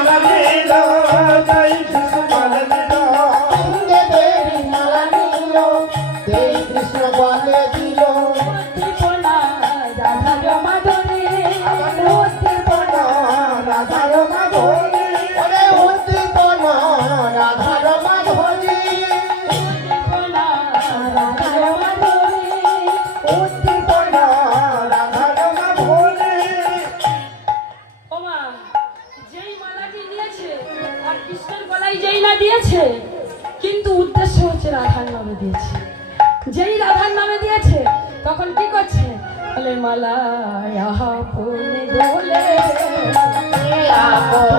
মালা নিল তাই কৃষ্ণ বলে দিল দেবী মালা নিল সেই কৃষ্ণ বলে দিল উদ্দীপনা রাধার মাধুরী উদ্দীপনা রাধার মাধুরী ওরে উদ্দীপনা রাধার মাধুরী উদ্দীপনা রাধার মাধুরী উদ্দীপনা রাধার মাধুরী ওমা যেই মালাটি নিয়েছে আর কৃষ্ণের গলায় যেই না দিয়েছে কিন্তু উদ্দেশ্য হচ্ছে রাধার নামে দিয়েছে যেই রাধার নামে দিয়েছে তখন কি করছে বলে মালা আপনে বলে আপন